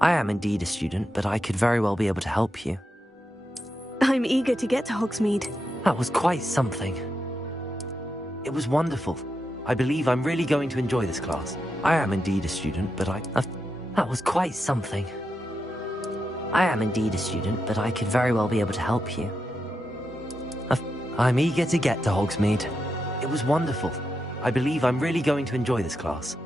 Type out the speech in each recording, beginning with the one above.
I am indeed a student, but I could very well be able to help you. I'm eager to get to Hogsmeade. That was quite something. It was wonderful. I believe I'm really going to enjoy this class. I am indeed a student, but that was quite something. I am indeed a student, but I could very well be able to help you. I'm eager to get to Hogsmeade. It was wonderful. I believe I'm really going to enjoy this class.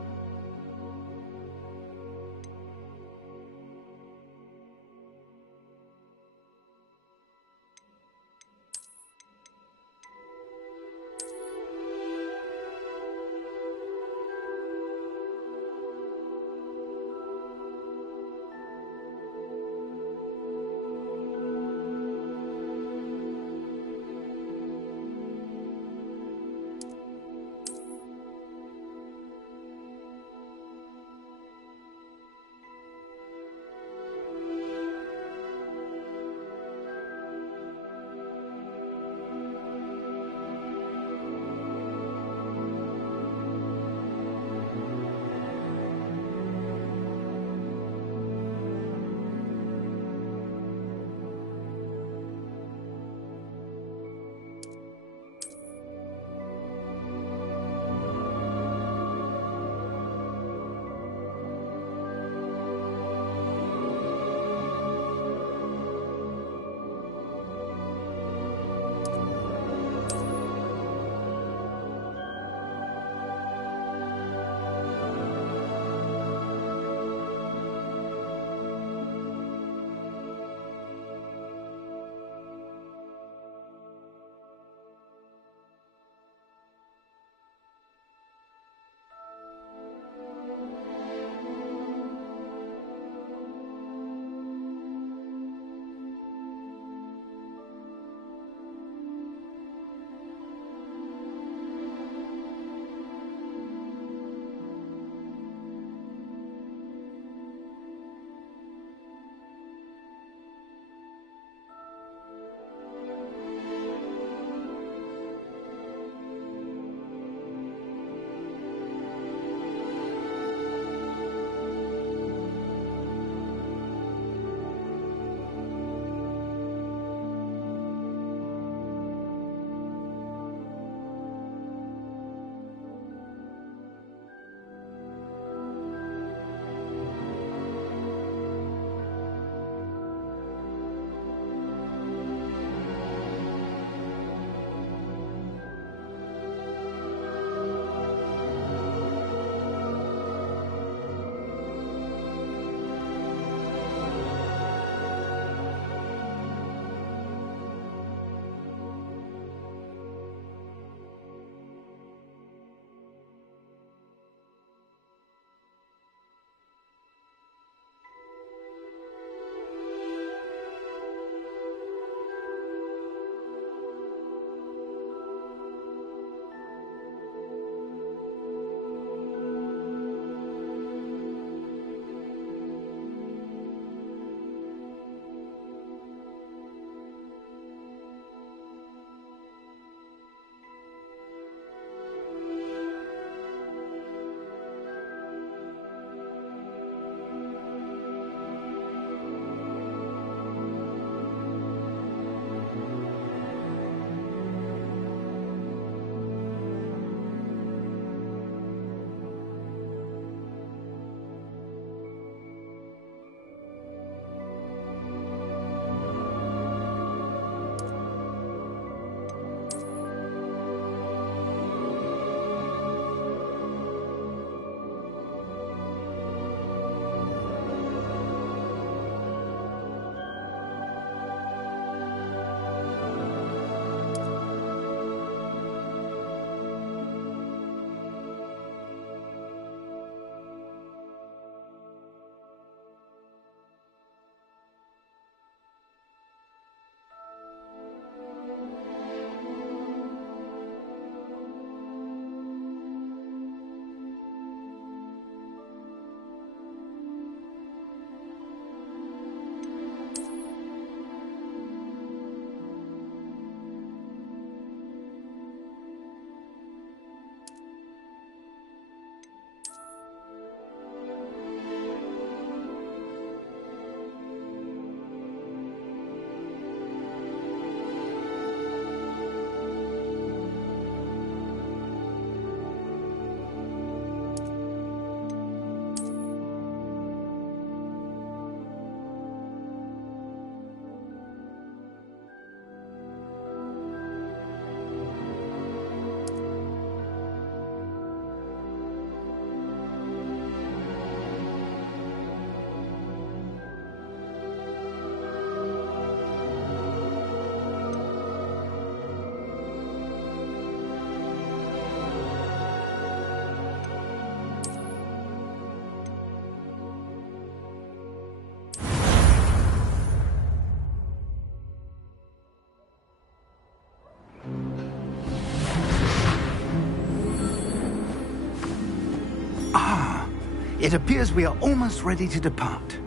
It appears we are almost ready to depart.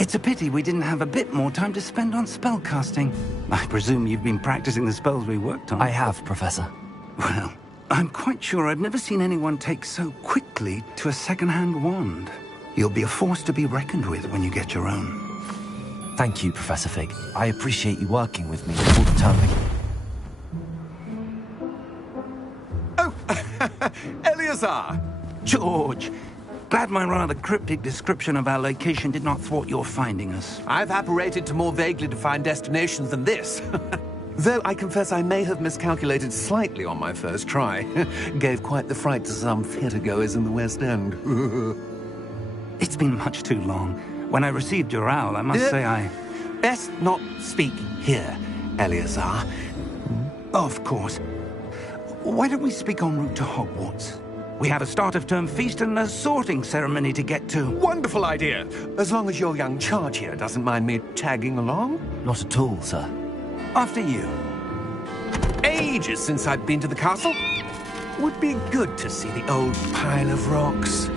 It's a pity we didn't have a bit more time to spend on spellcasting. I presume you've been practicing the spells we worked on. I have, Professor. Well, I'm quite sure I've never seen anyone take so quickly to a second-hand wand. You'll be a force to be reckoned with when you get your own. Thank you, Professor Fig. I appreciate you working with me all the time. Oh, Eleazar! George, glad my rather cryptic description of our location did not thwart your finding us. I've apparated to more vaguely defined destinations than this. Though I confess I may have miscalculated slightly on my first try. Gave quite the fright to some theatre-goers in the West End. It's been much too long. When I received your owl, I must say I... Best not speak here, Eleazar. Of course. Why don't we speak en route to Hogwarts? We have a start-of-term feast and a sorting ceremony to get to. Wonderful idea! As long as your young charge here doesn't mind me tagging along. Not at all, sir. After you. Ages since I've been to the castle. Would be good to see the old pile of rocks.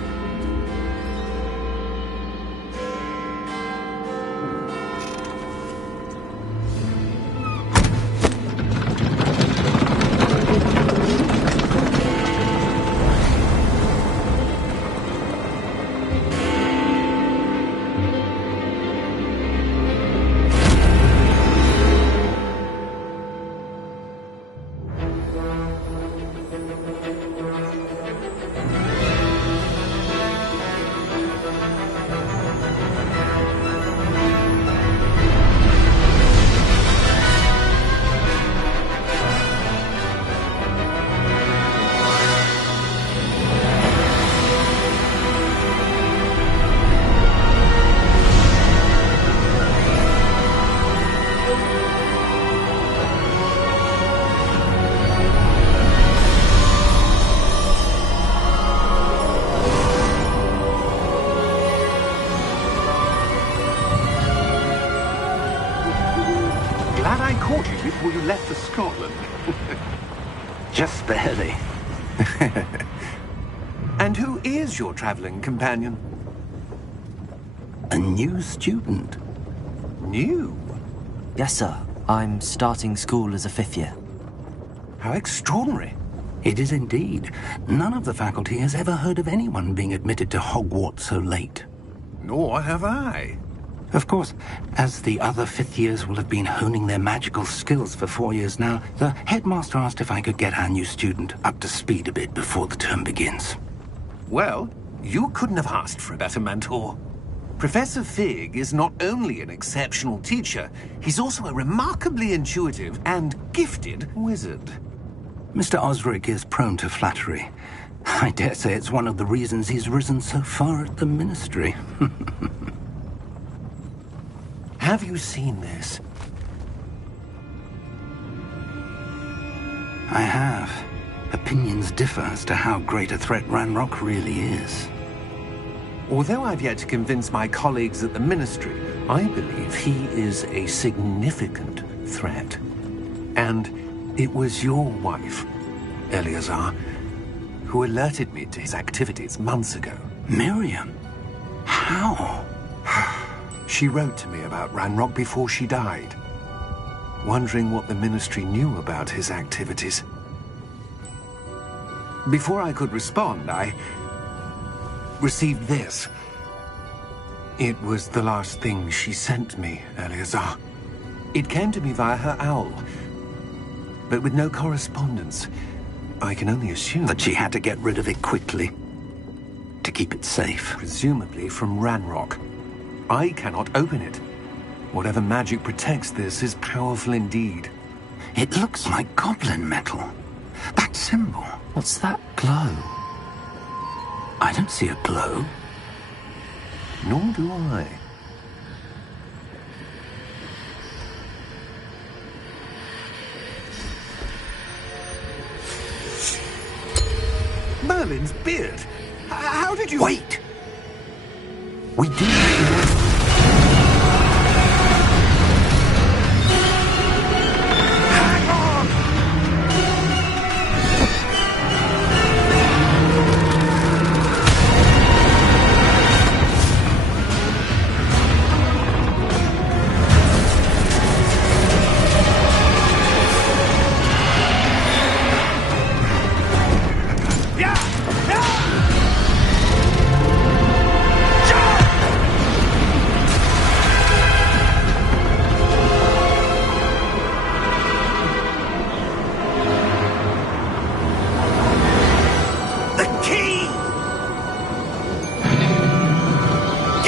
Glad I caught you before you left for Scotland. Just barely. And who is your traveling companion? A new student. New? Yes, sir. I'm starting school as a 5th year. How extraordinary. It is indeed. None of the faculty has ever heard of anyone being admitted to Hogwarts so late. Nor have I. Of course, as the other 5th years will have been honing their magical skills for 4 years now, the headmaster asked if I could get our new student up to speed a bit before the term begins. Well, you couldn't have asked for a better mentor. Professor Fig is not only an exceptional teacher, he's also a remarkably intuitive and gifted wizard. Mr. Osric is prone to flattery. I dare say it's one of the reasons he's risen so far at the Ministry. Have you seen this? I have. Opinions differ as to how great a threat Ranrock really is. Although I've yet to convince my colleagues at the Ministry, I believe he is a significant threat. And it was your wife, Eleazar, who alerted me to his activities months ago. Miriam? How? She wrote to me about Ranrock before she died, wondering what the Ministry knew about his activities. Before I could respond, I received this. It was the last thing she sent me, Eleazar. It came to me via her owl, but with no correspondence. I can only assume That she had to get rid of it quickly, to keep it safe. presumably from Ranrock. I cannot open it. Whatever magic protects this is powerful indeed. It looks like goblin metal. That symbol. What's that glow? I don't see a glow. Nor do I. Merlin's beard. How did you... Wait! We do... Hang on!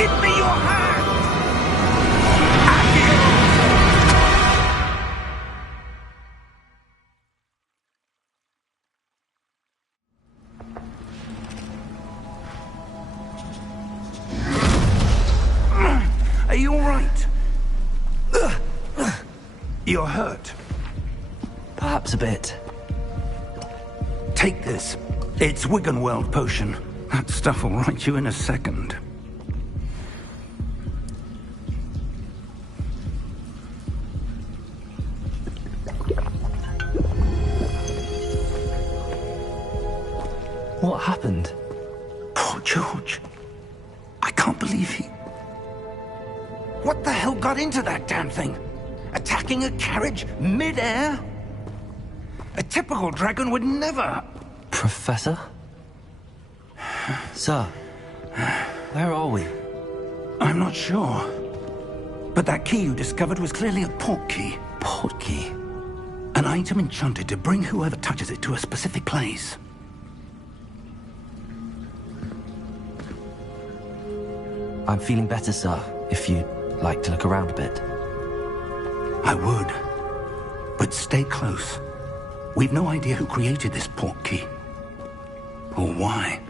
Give me your hand! Are you all right? You're hurt. Perhaps a bit. Take this. It's Wiggenweld potion. That stuff will right you in a second. What happened? Poor George. I can't believe he... What the hell got into that damn thing? Attacking a carriage mid-air? A typical dragon would never... Professor? Sir, where are we? I'm not sure. But that key you discovered was clearly a port key. Port key? An item enchanted to bring whoever touches it to a specific place. I'm feeling better, sir, if you'd like to look around a bit. I would. But stay close. We've no idea who created this port key. Or why.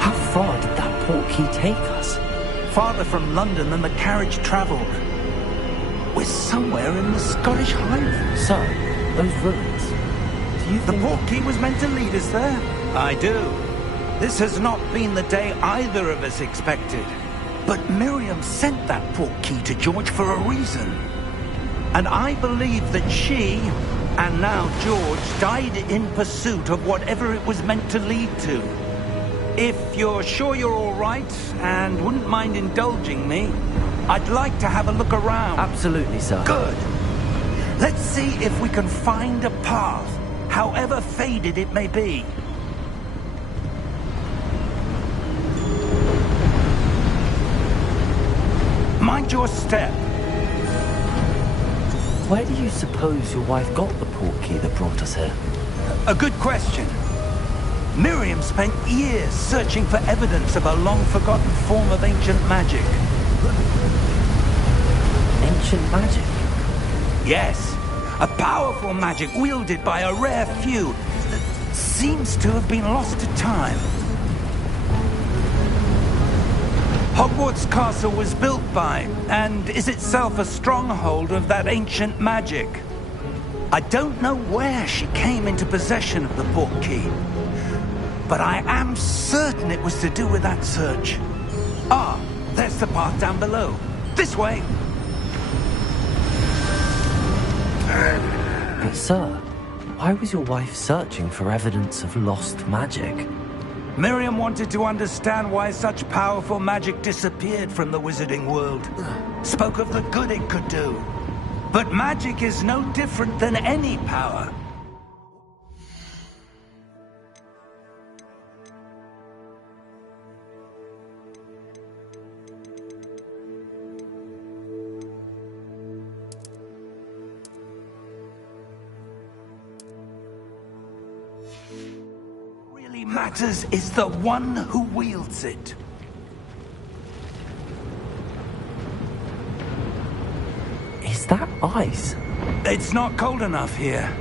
How far did that port key take us? Farther from London than the carriage travelled. We're somewhere in the Scottish Highlands. Sir, those ruins. Do you The think... port key was meant to lead us there? I do. This has not been the day either of us expected. But Miriam sent that port key to George for a reason. And I believe that she, and now George, died in pursuit of whatever it was meant to lead to. If you're sure you're all right, and wouldn't mind indulging me, I'd like to have a look around. Absolutely, sir. Good. Let's see if we can find a path, however faded it may be. Mind your step. Where do you suppose your wife got the port key that brought us here? A good question. Miriam spent years searching for evidence of a long-forgotten form of ancient magic. Ancient magic? Yes, a powerful magic wielded by a rare few that seems to have been lost to time. Hogwarts Castle was built by, and is itself a stronghold of that ancient magic. I don't know where she came into possession of the port key, but I am certain it was to do with that search. Ah, there's the path down below. This way! But sir, why was your wife searching for evidence of lost magic? Miriam wanted to understand why such powerful magic disappeared from the wizarding world. Spoke of the good it could do. But magic is no different than any power. Matters is the one who wields it. Is that ice? It's not cold enough here.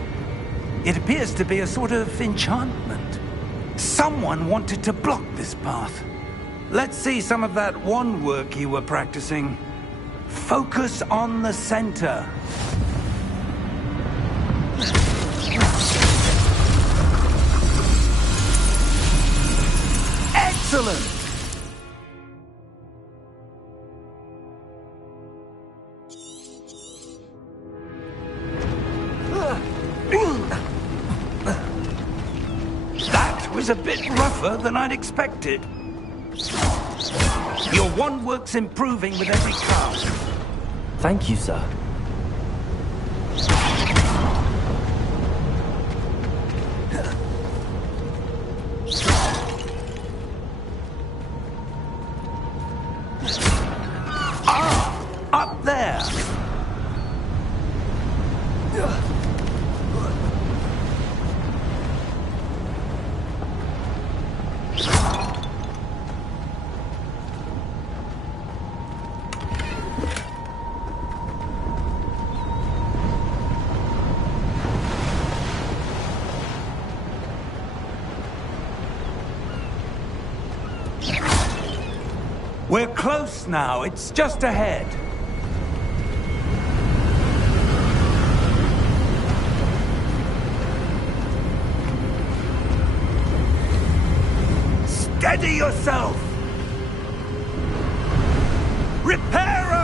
It appears to be a sort of enchantment. Someone wanted to block this path. Let's see some of that wand work you were practicing. Focus on the center. Excellent! That was a bit rougher than I'd expected. Your wand work's improving with every cast. Thank you, sir. We're close now. It's just ahead. Steady yourself! Reparo!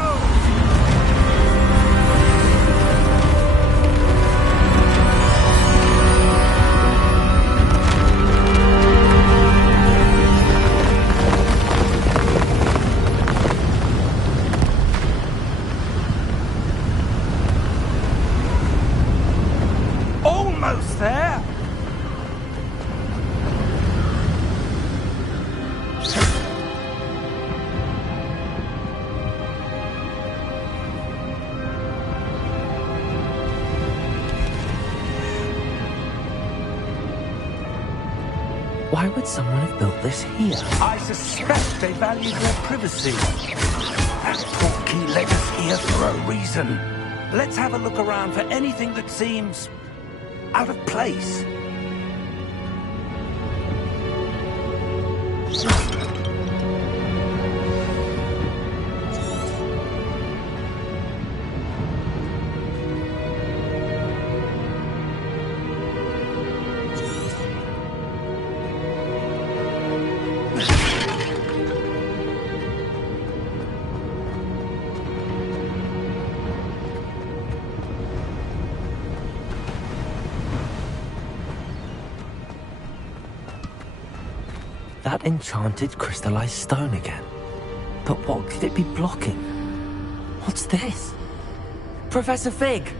Almost there! Why would someone have built this here? I suspect they valued their privacy. That portkey led us here for a reason. Let's have a look around for anything that seems out of place. That enchanted crystallized stone again. But what could it be blocking? What's this? Professor Fig!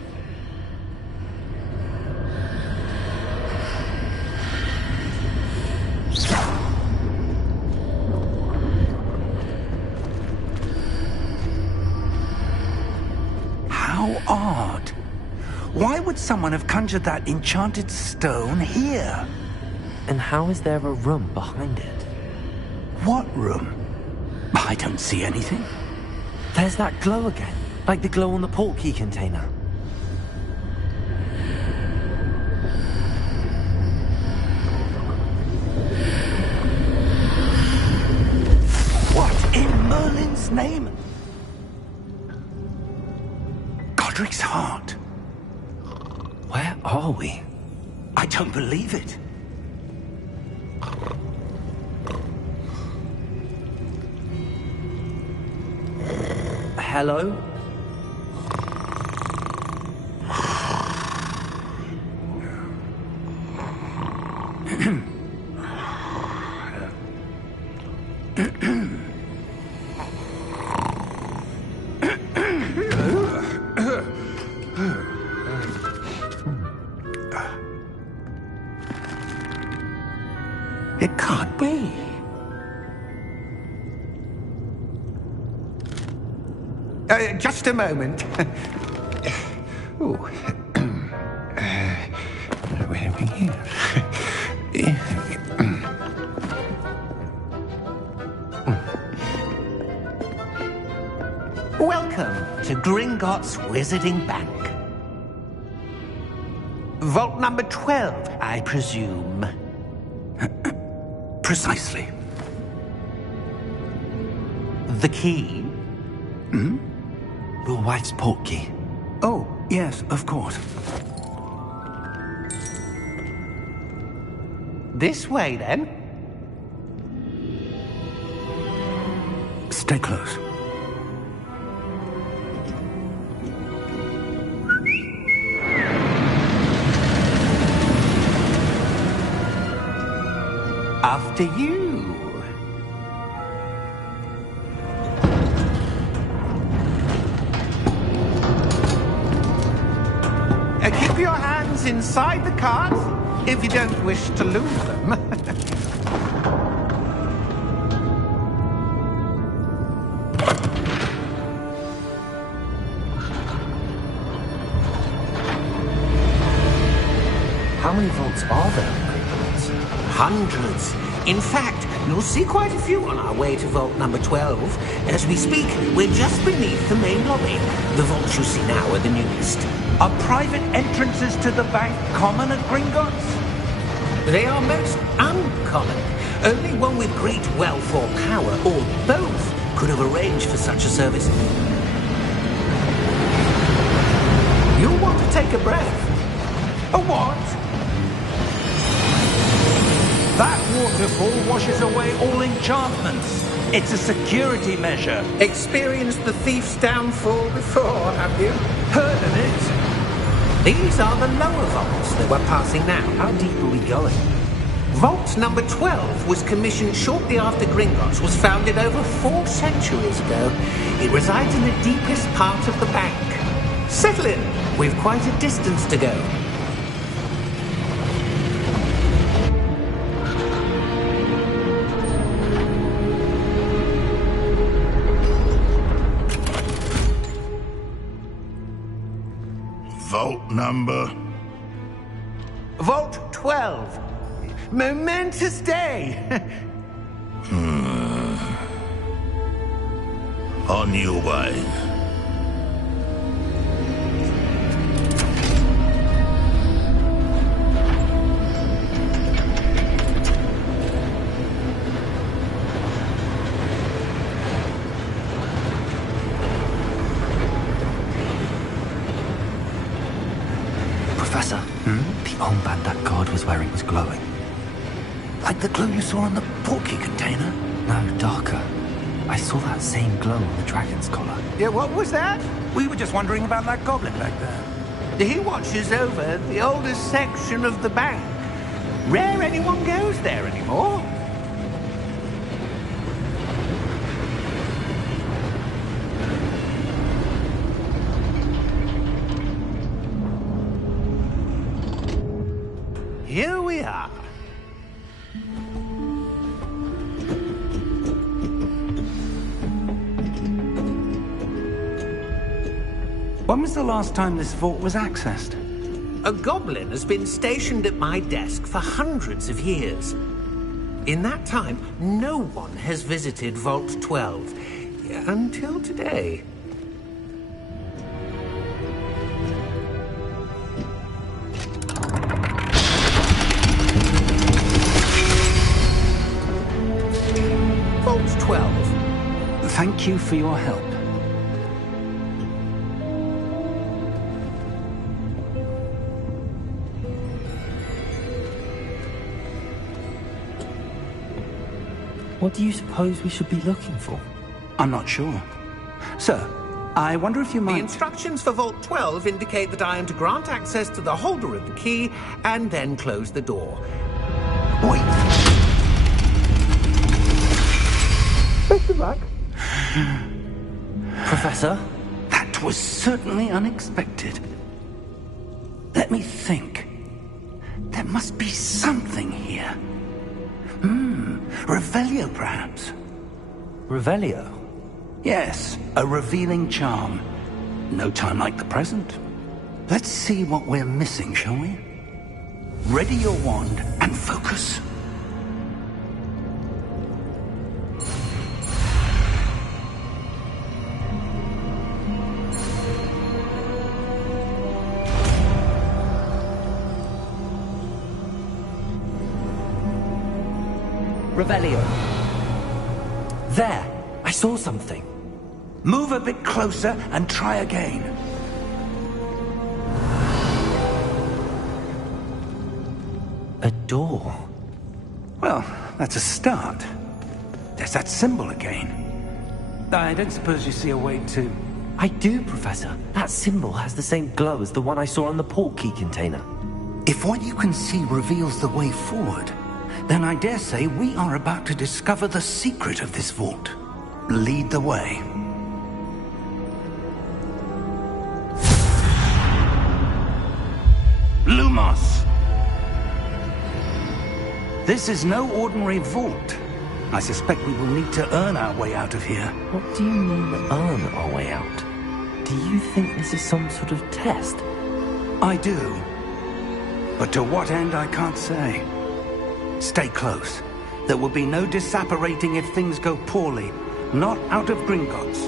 How odd. Why would someone have conjured that enchanted stone here? And how is there a room behind it? What room? I don't see anything. There's that glow again, like the glow on the portkey container. What in Merlin's name? Godric's heart. Where are we? I don't believe it. Hello? It can't be. Just a moment. Oh. Where are we here? Welcome to Gringotts Wizarding Bank. Vault number 12, I presume. Precisely. The key? Your wife's portkey. Oh, yes, of course. This way, then. Stay close. After you. Keep your hands inside the cart if you don't wish to lose them. How many vaults are there in Gringotts? Hundreds. In fact, you'll see quite a few on our way to vault number 12. As we speak, we're just beneath the main lobby. The vaults you see now are the newest. Are private entrances to the bank common at Gringotts? They are most uncommon. Only one with great wealth or power, or both, could have arranged for such a service. You'll want to take a breath. A what? That waterfall washes away all enchantments. It's a security measure. Experienced the thief's downfall before, have you? Heard of it? These are the lower vaults that we're passing now. How deep are we going? Vault number 12 was commissioned shortly after Gringotts was founded over 4 centuries ago. It resides in the deepest part of the bank. Settle in. We've quite a distance to go. Vault number? Vault 12. Momentous day. On your way. Professor, the armband that guard was wearing was glowing. Like the glow you saw on the porky container? No, darker. I saw that same glow on the dragon's collar. Yeah, what was that? We were just wondering about that goblin back there. He watches over the oldest section of the bank. Rare anyone goes there anymore. Here we are. When was the last time this vault was accessed? A goblin has been stationed at my desk for hundreds of years. In that time, no one has visited Vault 12. Until today. Vault 12. Thank you for your help. What do you suppose we should be looking for? I'm not sure. Sir, I wonder if you The might... instructions for Vault 12 indicate that I am to grant access to the holder of the key and then close the door. Wait! Best of luck. Professor? That was certainly unexpected. Let me think. There must be something here. Revelio, perhaps? Revelio? Yes, a revealing charm. No time like the present. Let's see what we're missing, shall we? Ready your wand and focus. Revelio. There! I saw something. Move a bit closer and try again. A door. Well, that's a start. There's that symbol again. I don't suppose you see a way to... I do, Professor. That symbol has the same glow as the one I saw on the port key container. If what you can see reveals the way forward, then I dare say we are about to discover the secret of this vault. Lead the way. Lumos! This is no ordinary vault. I suspect we will need to earn our way out of here. What do you mean, earn our way out? Do you think this is some sort of test? I do. But to what end, I can't say. Stay close. There will be no disapparating if things go poorly. Not out of Gringotts.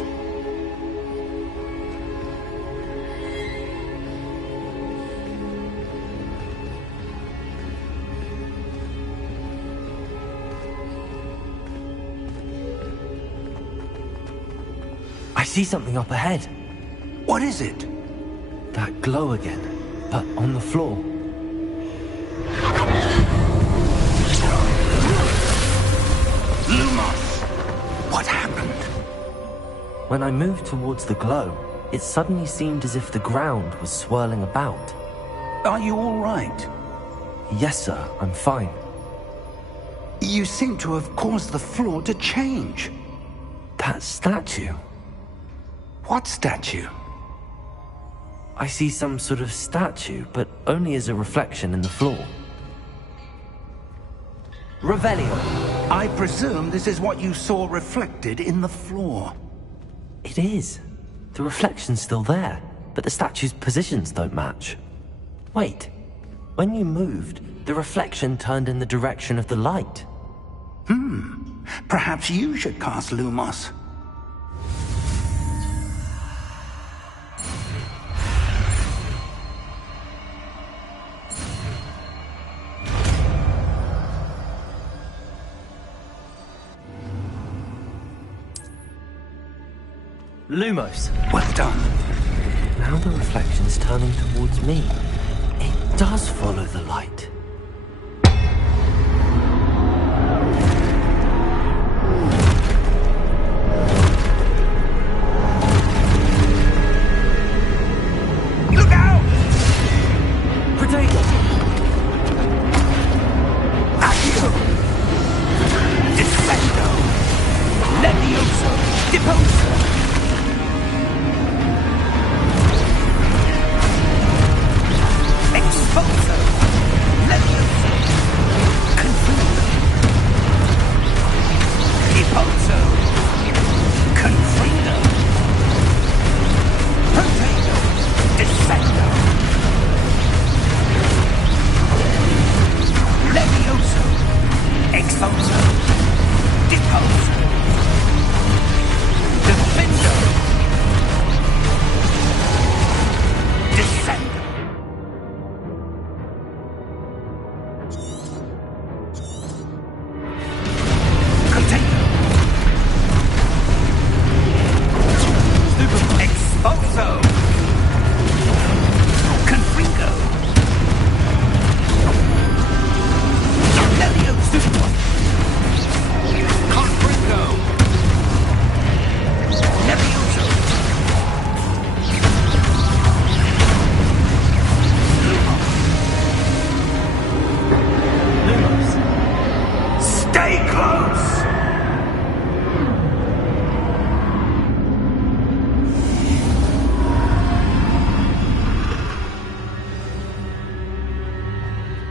I see something up ahead. What is it? That glow again, but on the floor. Lumos! What happened? When I moved towards the glow, it suddenly seemed as if the ground was swirling about. Are you all right? Yes, sir, I'm fine. You seem to have caused the floor to change. That statue. What statue? I see some sort of statue, but only as a reflection in the floor. Revelio. I presume this is what you saw reflected in the floor. It is. The reflection's still there, but the statue's positions don't match. Wait. When you moved, the reflection turned in the direction of the light. Perhaps you should cast Lumos. Lumos. Well done. Now the reflection's turning towards me. It does follow the light. Look out! Potato! Accio! Descendo! Levioso! Deposo! Exposo! Levioso! Confuso! Deposo! Confundo! Potato! Descendo! Levioso! Exposo! Deposo! Defendo! Descendo! Potato! Exposo! Confringo! Levioso! Confringo! Levioso! Lumos. Stay close!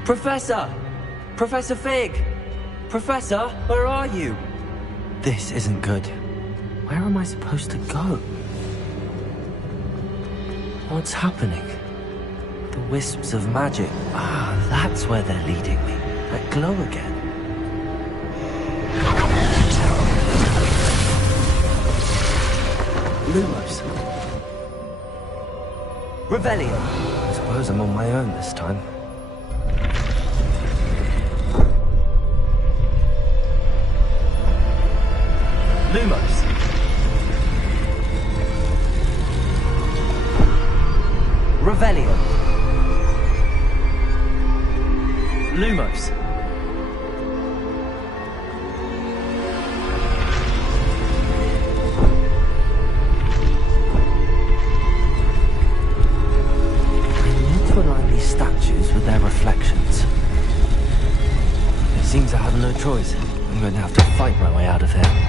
Professor! Professor Fig! Professor, where are you? This isn't good. Where am I supposed to go? What's happening? The wisps of magic. Ah, that's where they're leading me. That glow again. Lumos. Revelio. I suppose I'm on my own this time. Lumos. Revelio. Lumos. I need to align these statues with their reflections. It seems I have no choice. I'm going to have to fight my way out of here.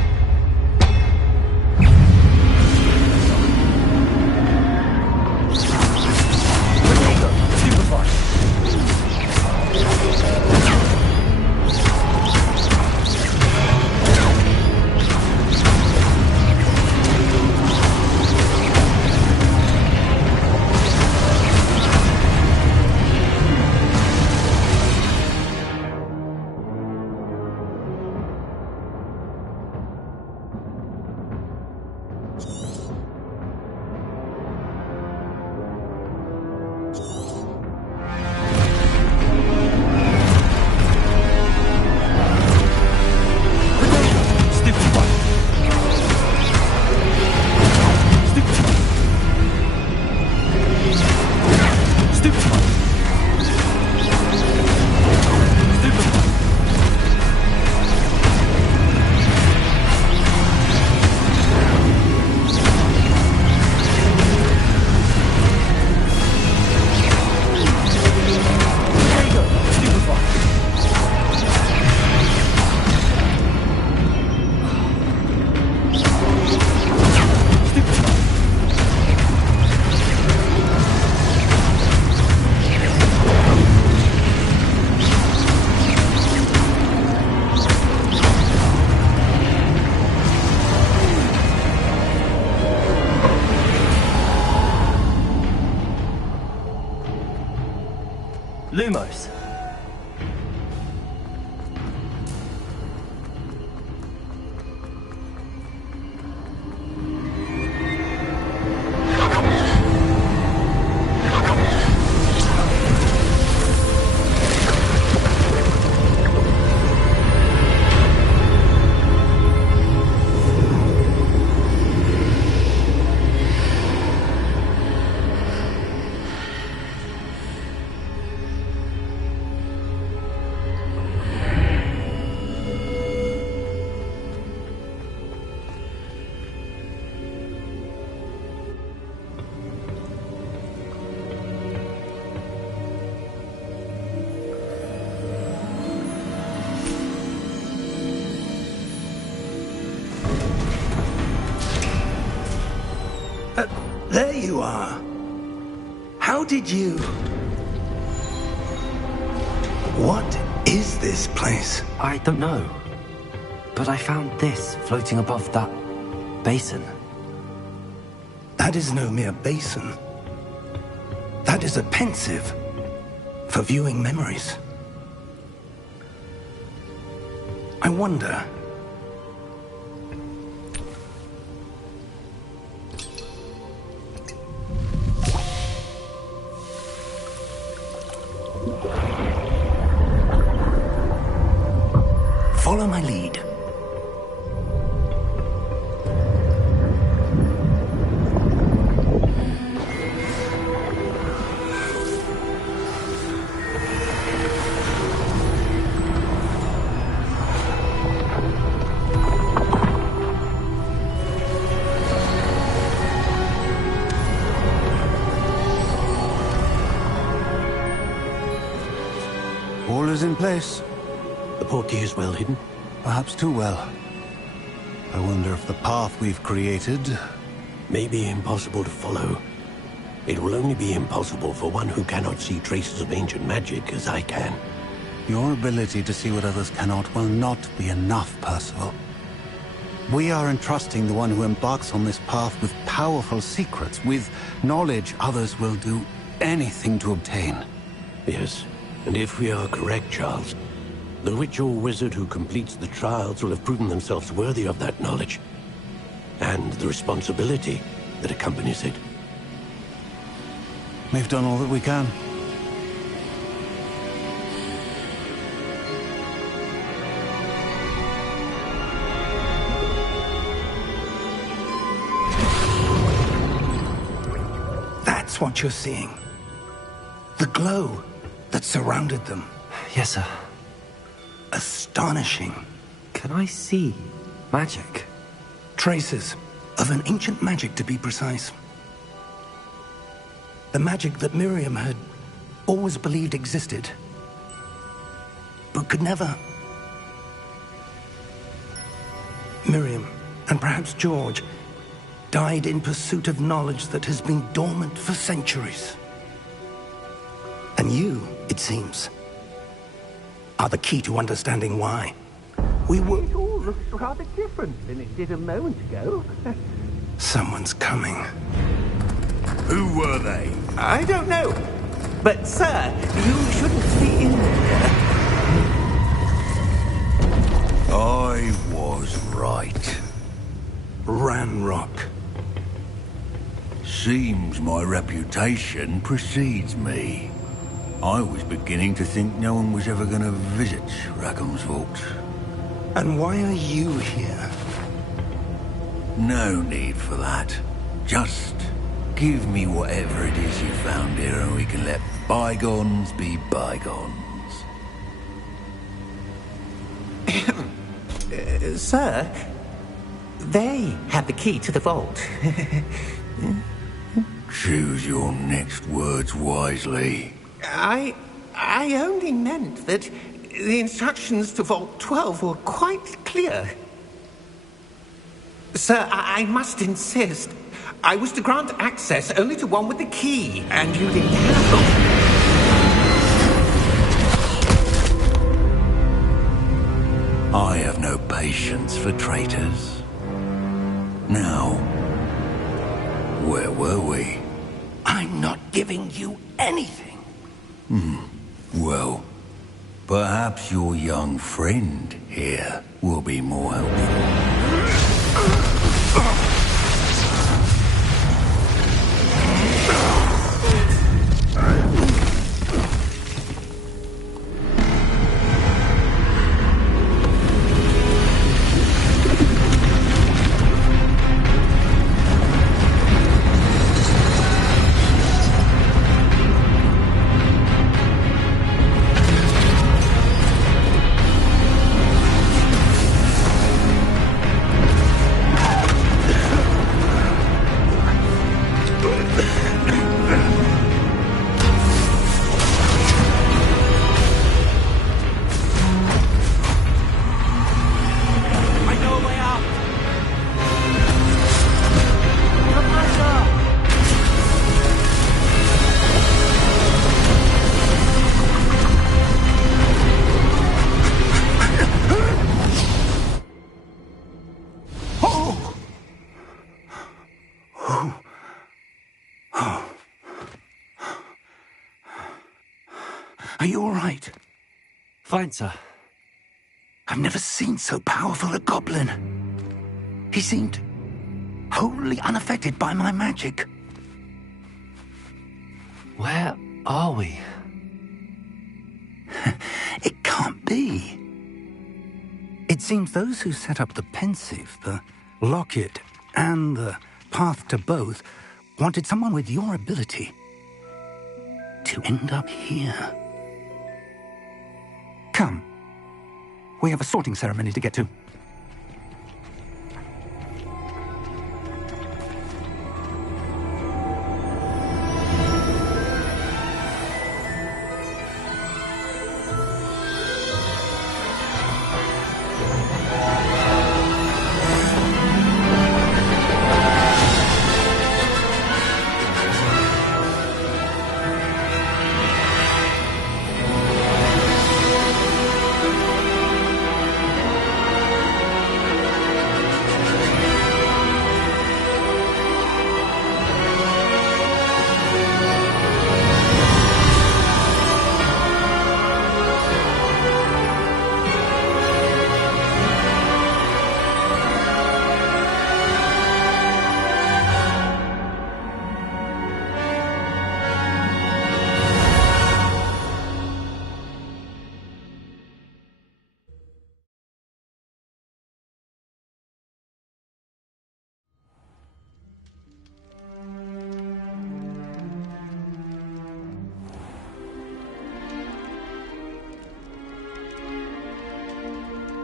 you are. How did you... What is this place? I don't know. But I found this floating above that basin. That is no mere basin. That is a pensive for viewing memories. I wonder... Follow my lead. All is in place. The portkey is well hidden. Perhaps too well. I wonder if the path we've created... May be impossible to follow. It will only be impossible for one who cannot see traces of ancient magic as I can. Your ability to see what others cannot will not be enough, Percival. We are entrusting the one who embarks on this path with powerful secrets, with knowledge others will do anything to obtain. Yes, and if we are correct, Charles, the witch or wizard who completes the trials will have proven themselves worthy of that knowledge, and the responsibility that accompanies it. We've done all that we can. That's what you're seeing. The glow that surrounded them. Yes, sir. Astonishing. Can I see magic? Traces of an ancient magic, to be precise. The magic that Miriam had always believed existed, but could never. Miriam, and perhaps George, died in pursuit of knowledge that has been dormant for centuries. And you, it seems, are the key to understanding why. It all looks rather different than it did a moment ago. Someone's coming. Who were they? I don't know. But, sir, you shouldn't be in here. I was right. Ranrock. Seems my reputation precedes me. I was beginning to think no one was ever going to visit Rackham's vault. And why are you here? No need for that. Just give me whatever it is you found here and we can let bygones be bygones. Sir, they have the key to the vault. Choose your next words wisely. I only meant that the instructions to Vault 12 were quite clear. Sir, I must insist. I was to grant access only to one with the key, and you didn't have. I have no patience for traitors. Now, where were we? I'm not giving you anything. Well, perhaps your young friend here will be more helpful. Are you all right? Fine, sir. I've never seen so powerful a goblin. He seemed wholly unaffected by my magic. Where are we? It can't be. It seems those who set up the pensive, the locket, and the path to both wanted someone with your ability to end up here. Come. We have a sorting ceremony to get to.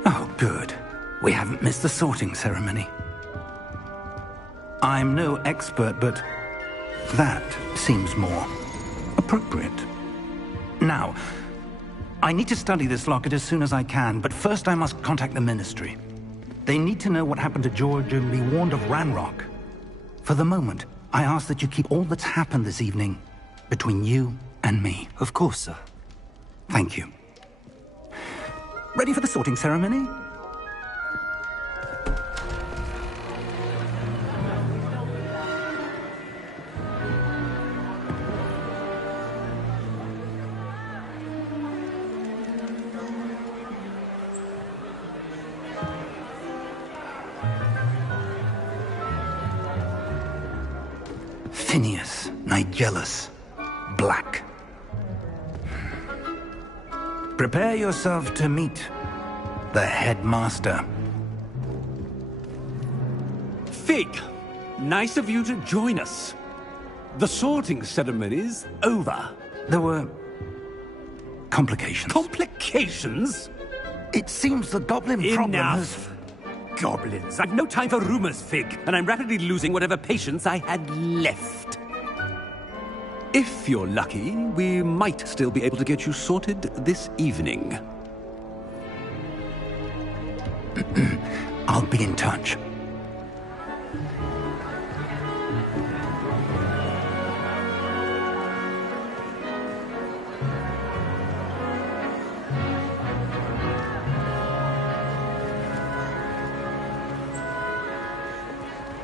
Oh, good. We haven't missed the sorting ceremony. I'm no expert, but that seems more appropriate. Now, I need to study this locket as soon as I can, but first I must contact the Ministry. They need to know what happened to George and be warned of Ranrock. For the moment, I ask that you keep all that's happened this evening between you and me. Of course, sir. Thank you. Ready for the sorting ceremony? Phineas, Nigellus, Black. Prepare yourself to meet the headmaster. Fig, nice of you to join us. The sorting ceremony's over. There were complications. Complications? It seems the goblin problem has... Enough! Goblins. I've no time for rumors, Fig, and I'm rapidly losing whatever patience I had left. If you're lucky, we might still be able to get you sorted this evening. I'll be in touch.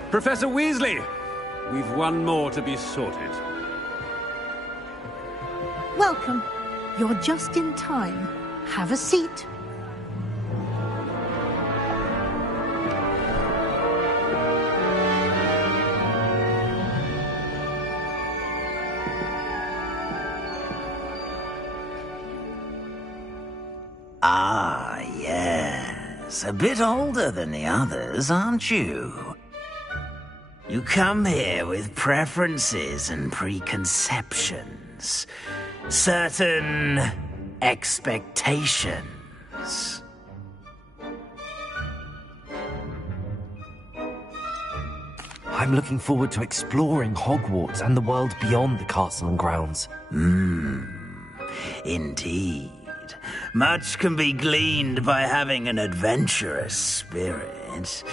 Professor Weasley, we've one more to be sorted. Welcome. You're just in time. Have a seat. Ah, yes. A bit older than the others, aren't you? You come here with preferences and preconceptions. Certain expectations. I'm looking forward to exploring Hogwarts and the world beyond the castle and grounds. Indeed. Much can be gleaned by having an adventurous spirit,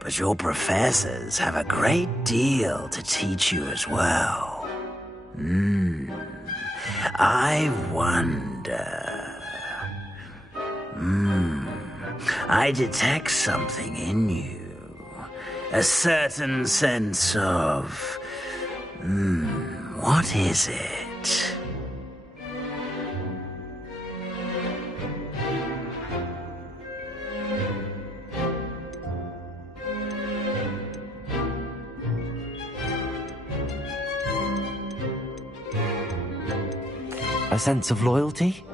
but your professors have a great deal to teach you as well. I wonder... I detect something in you. A certain sense of... what is it? A sense of loyalty?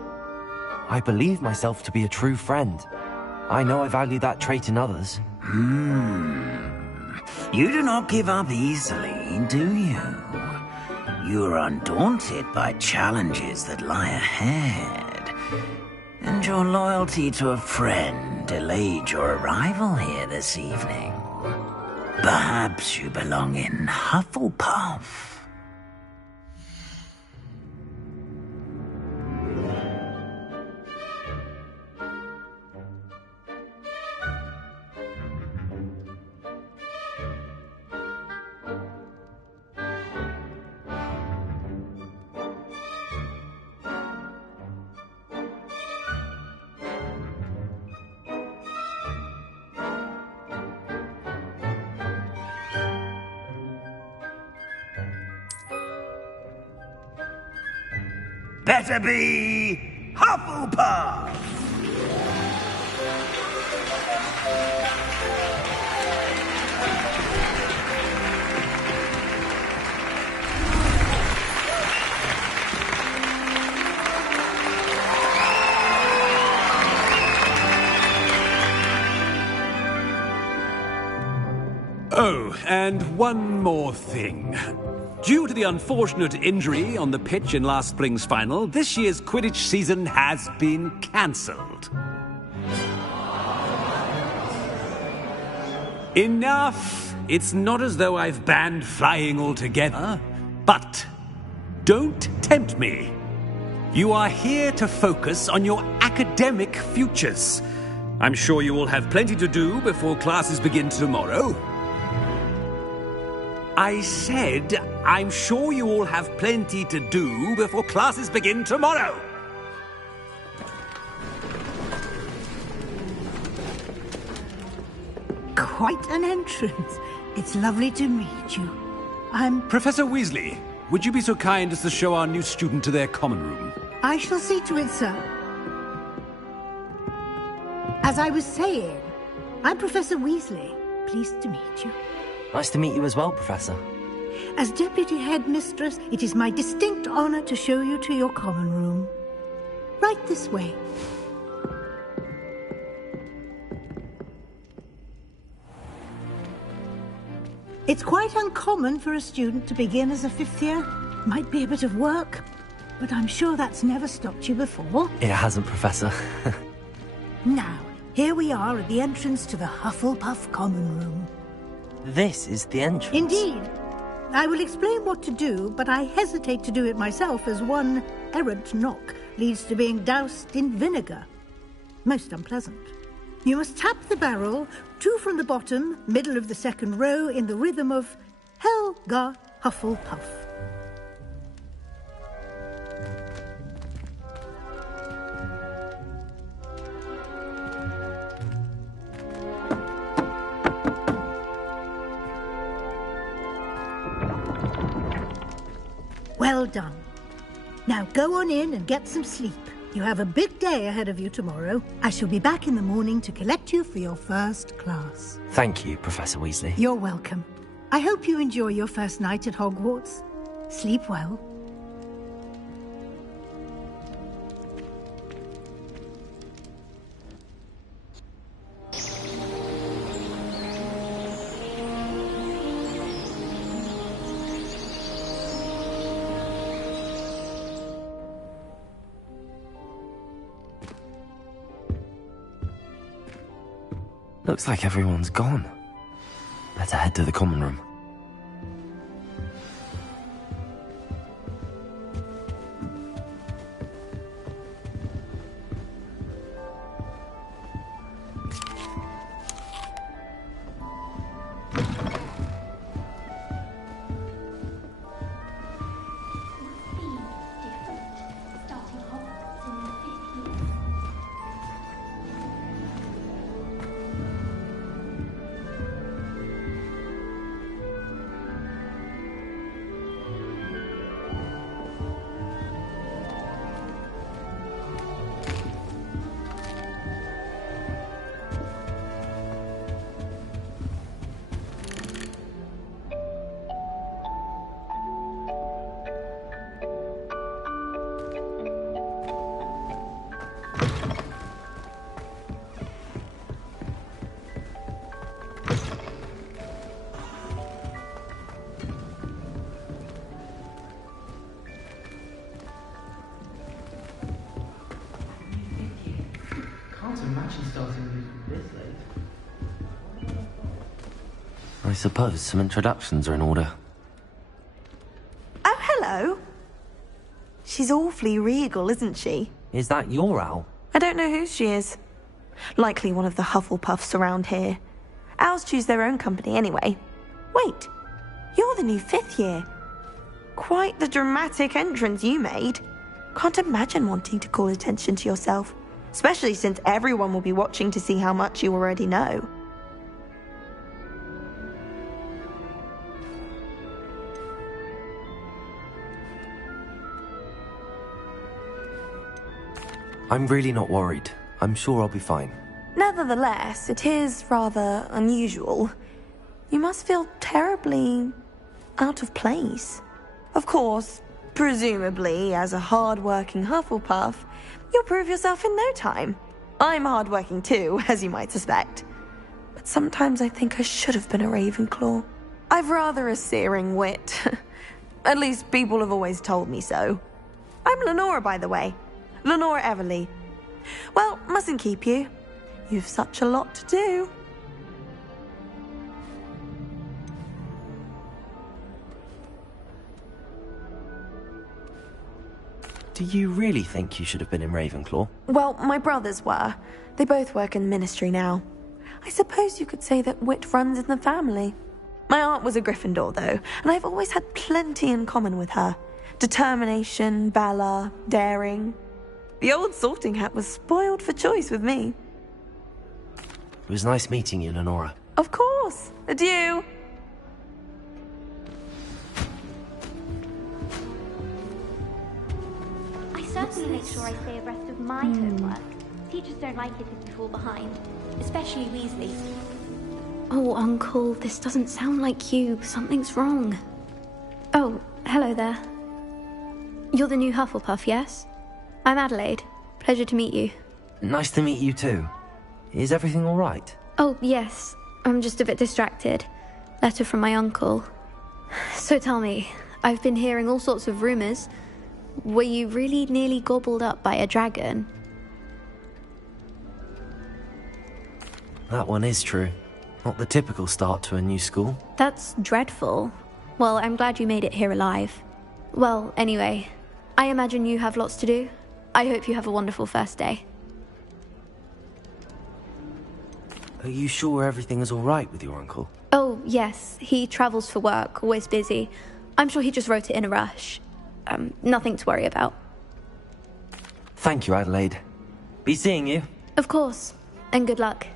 I believe myself to be a true friend. I know I value that trait in others. You do not give up easily, do you? You are undaunted by challenges that lie ahead. And your loyalty to a friend delayed your arrival here this evening. Perhaps you belong in Hufflepuff. Better be Hufflepuff! Oh, and one more thing. Due to the unfortunate injury on the pitch in last spring's final, this year's Quidditch season has been cancelled. Enough! It's not as though I've banned flying altogether, but don't tempt me. You are here to focus on your academic futures. I'm sure you will have plenty to do before classes begin tomorrow. I said, I'm sure you all have plenty to do before classes begin tomorrow. Quite an entrance. It's lovely to meet you. I'm... Professor Weasley, would you be so kind as to show our new student to their common room? I shall see to it, sir. As I was saying, I'm Professor Weasley. Pleased to meet you. Nice to meet you as well, Professor. As Deputy Headmistress, it is my distinct honor to show you to your common room. Right this way. It's quite uncommon for a student to begin as a fifth year. Might be a bit of work, but I'm sure that's never stopped you before. It hasn't, Professor. Now, here we are at the entrance to the Hufflepuff common room. This is the entrance. Indeed. I will explain what to do, but I hesitate to do it myself as one errant knock leads to being doused in vinegar. Most unpleasant. You must tap the barrel, 2 from the bottom, middle of the second row, in the rhythm of Helga Hufflepuff. Well done. Now go on in and get some sleep. You have a big day ahead of you tomorrow. I shall be back in the morning to collect you for your first class. Thank you, Professor Weasley. You're welcome. I hope you enjoy your first night at Hogwarts. Sleep well. Looks like everyone's gone. Better head to the common room. I suppose some introductions are in order. Oh, hello. She's awfully regal, isn't she? Is that your owl? I don't know who she is. Likely one of the Hufflepuffs around here. Owls choose their own company anyway. Wait, you're the new 5th year. Quite the dramatic entrance you made. Can't imagine wanting to call attention to yourself, especially since everyone will be watching to see how much you already know. I'm really not worried. I'm sure I'll be fine. Nevertheless, it is rather unusual. You must feel terribly out of place. Of course, presumably, as a hard-working Hufflepuff, you'll prove yourself in no time. I'm hard-working too, as you might suspect. But sometimes I think I should have been a Ravenclaw. I've rather a searing wit. At least people have always told me so. I'm Lenora, by the way. Lenora Everly. Well, mustn't keep you. You've such a lot to do. Do you really think you should have been in Ravenclaw? Well, my brothers were. They both work in the ministry now. I suppose you could say that wit runs in the family. My aunt was a Gryffindor, though, and I've always had plenty in common with her. Determination, valor, daring. The old sorting hat was spoiled for choice with me. It was nice meeting you, Lenora. Of course. Adieu. I certainly make sure I stay abreast of my homework. Teachers don't like it if you fall behind, especially Weasley. Oh, Uncle, this doesn't sound like you. Something's wrong. Oh, hello there. You're the new Hufflepuff, yes? I'm Adelaide. Pleasure to meet you. Nice to meet you too. Is everything all right? Oh, yes. I'm just a bit distracted. Letter from my uncle. So tell me, I've been hearing all sorts of rumors. Were you really nearly gobbled up by a dragon? That one is true. Not the typical start to a new school. That's dreadful. Well, I'm glad you made it here alive. Well, anyway, I imagine you have lots to do. I hope you have a wonderful first day. Are you sure everything is all right with your uncle? Oh, yes. He travels for work, always busy. I'm sure he just wrote it in a rush. Nothing to worry about. Thank you, Adelaide. Be seeing you. Of course. And good luck.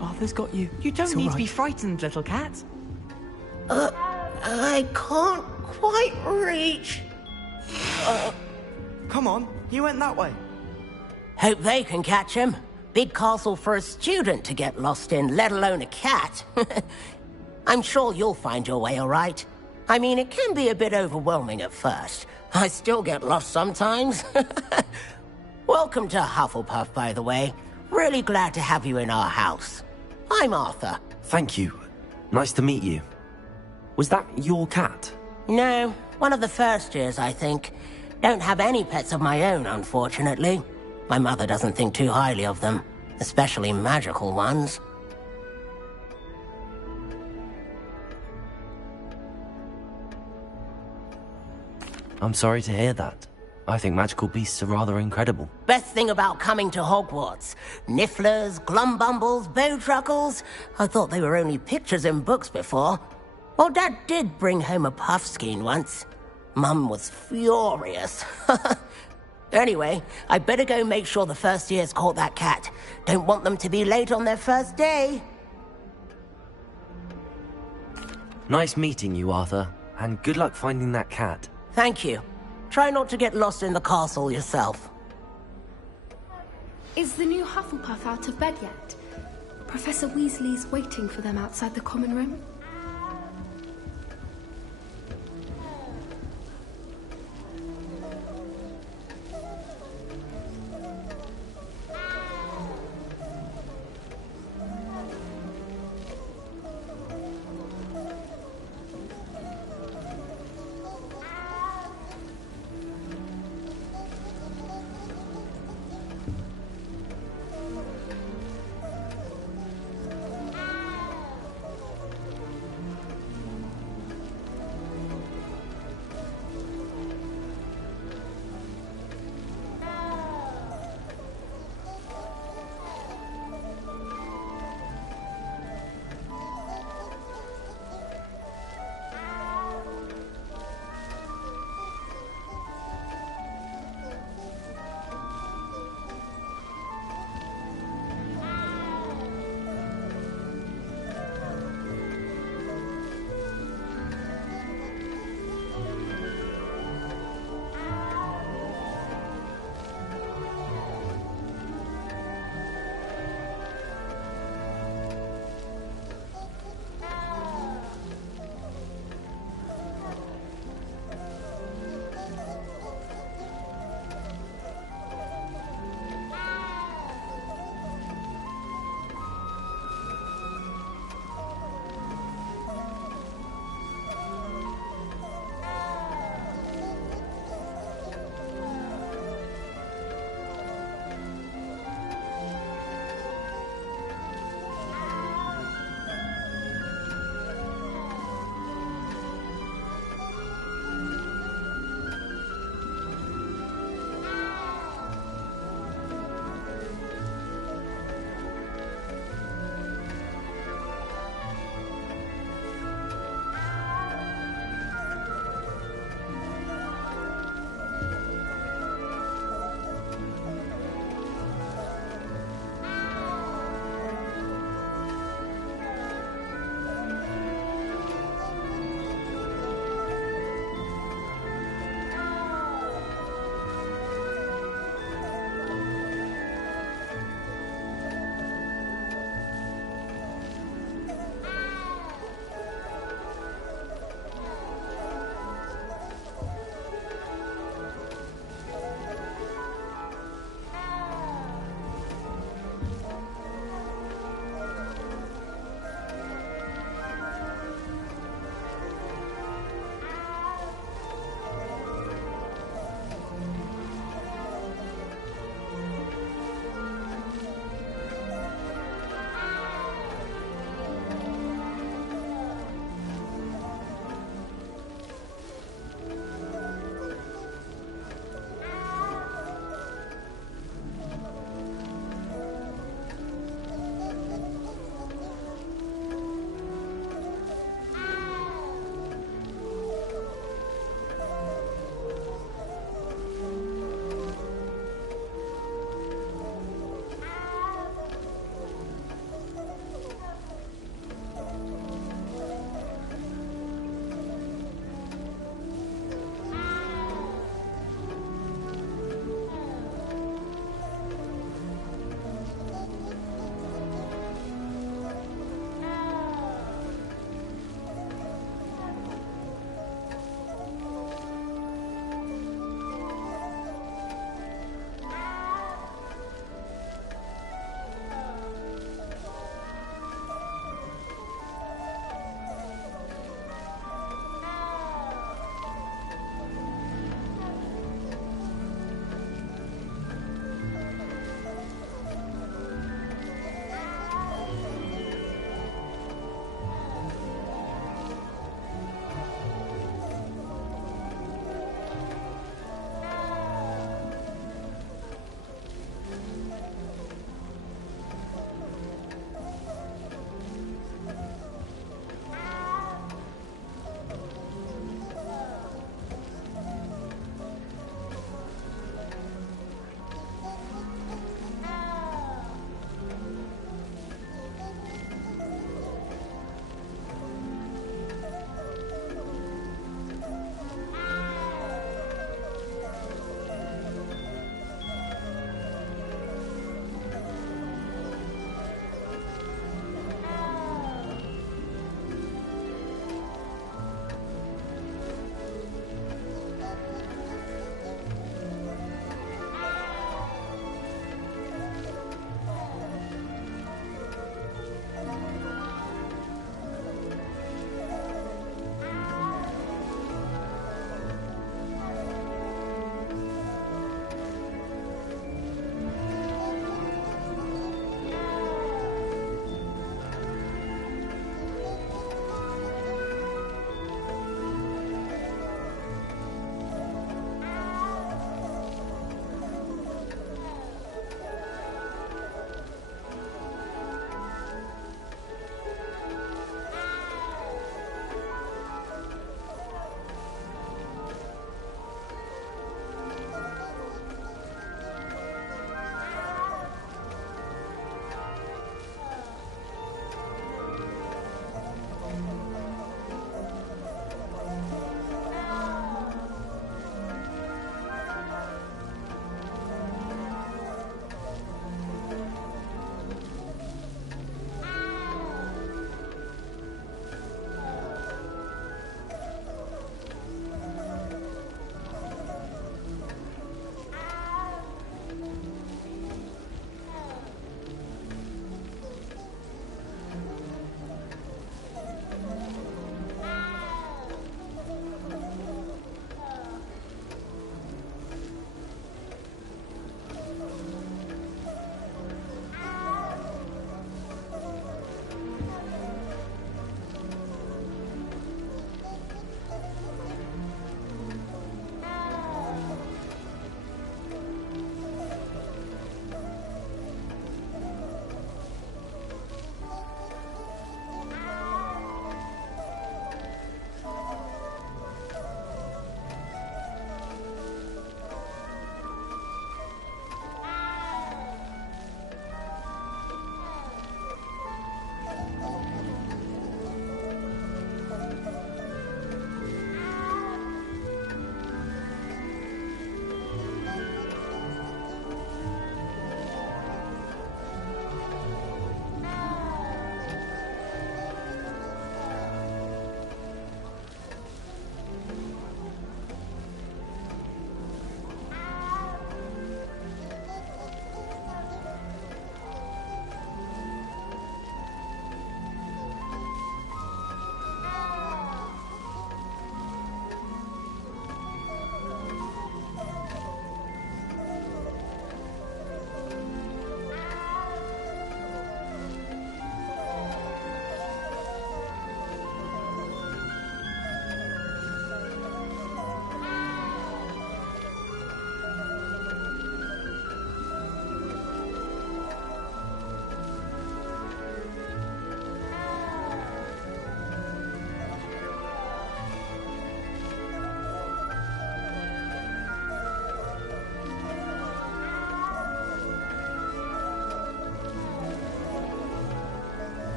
Arthur's got you. You don't need to be frightened, little cat. I can't quite reach. Come on, he went that way. Hope they can catch him. Big castle for a student to get lost in, let alone a cat. I'm sure you'll find your way all right. I mean, it can be a bit overwhelming at first. I still get lost sometimes. Welcome to Hufflepuff, by the way. Really glad to have you in our house. I'm Arthur. Thank you. Nice to meet you. Was that your cat? No, one of the first years, I think. Don't have any pets of my own, unfortunately. My mother doesn't think too highly of them, especially magical ones. I'm sorry to hear that. I think magical beasts are rather incredible. Best thing about coming to Hogwarts. Nifflers, glumbumbles, bowtruckles. I thought they were only pictures in books before. Well, Dad did bring home a puffskein once. Mum was furious. Anyway, I better go make sure the first years caught that cat. Don't want them to be late on their first day. Nice meeting you, Arthur. And good luck finding that cat. Thank you. Try not to get lost in the castle yourself. Is the new Hufflepuff out of bed yet? Professor Weasley's waiting for them outside the common room.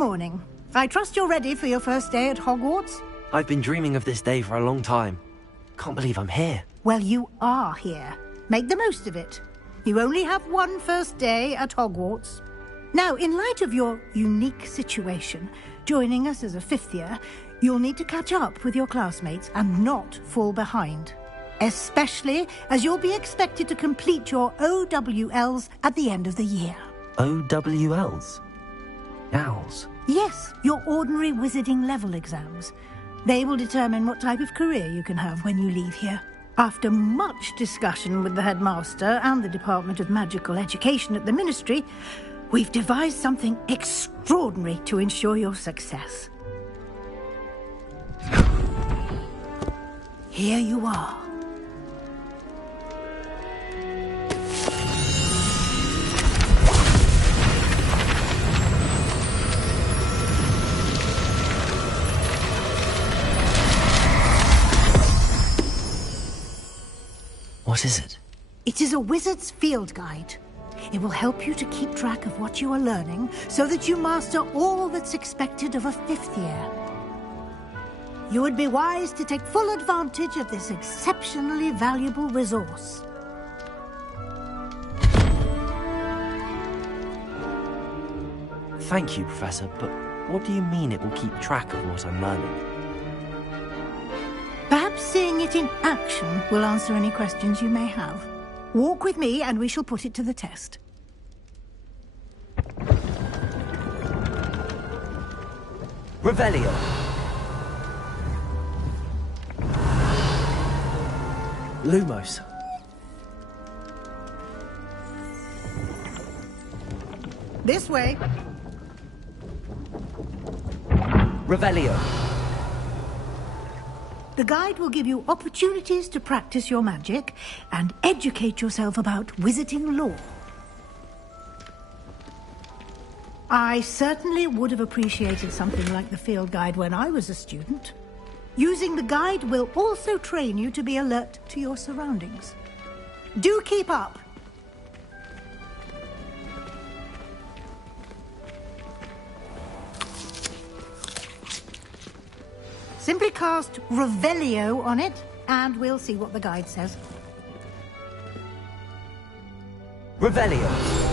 morning. I trust you're ready for your first day at Hogwarts? I've been dreaming of this day for a long time. Can't believe I'm here. Well, you are here. Make the most of it. You only have one first day at Hogwarts. Now, in light of your unique situation, joining us as a fifth year, you'll need to catch up with your classmates and not fall behind. Especially as you'll be expected to complete your OWLs at the end of the year. OWLs? Owls? Yes, your ordinary wizarding level exams. They will determine what type of career you can have when you leave here. After much discussion with the headmaster and the Department of Magical Education at the Ministry, we've devised something extraordinary to ensure your success. Here you are. What is it? It is a wizard's field guide. It will help you to keep track of what you are learning so that you master all that's expected of a fifth year. You would be wise to take full advantage of this exceptionally valuable resource. Thank you, Professor, but what do you mean it will keep track of what I'm learning? Perhaps seeing it in action will answer any questions you may have. Walk with me and we shall put it to the test. Revelio. Lumos. This way. Revelio. The guide will give you opportunities to practice your magic and educate yourself about wizarding lore. I certainly would have appreciated something like the field guide when I was a student. Using the guide will also train you to be alert to your surroundings. Do keep up! Simply cast Revelio on it, and we'll see what the guide says. Revelio.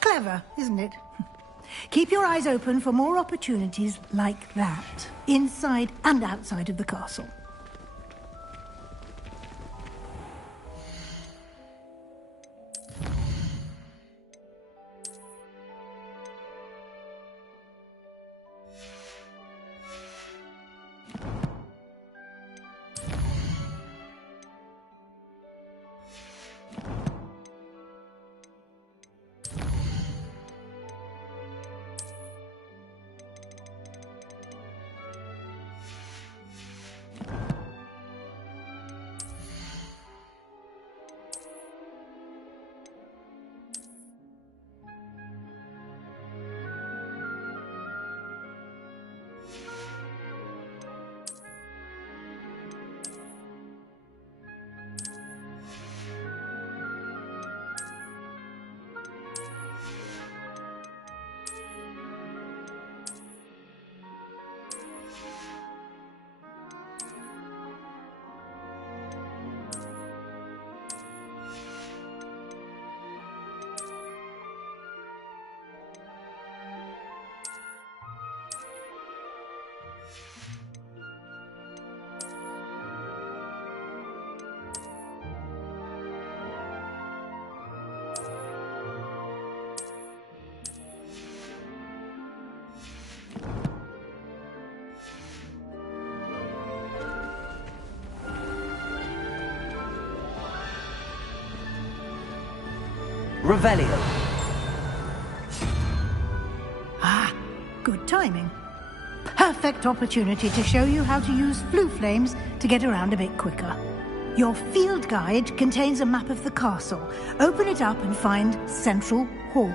Clever, isn't it? Keep your eyes open for more opportunities like that, inside and outside of the castle. Revelio. Ah, good timing. Perfect opportunity to show you how to use flue flames to get around a bit quicker. Your field guide contains a map of the castle. Open it up and find Central Hall.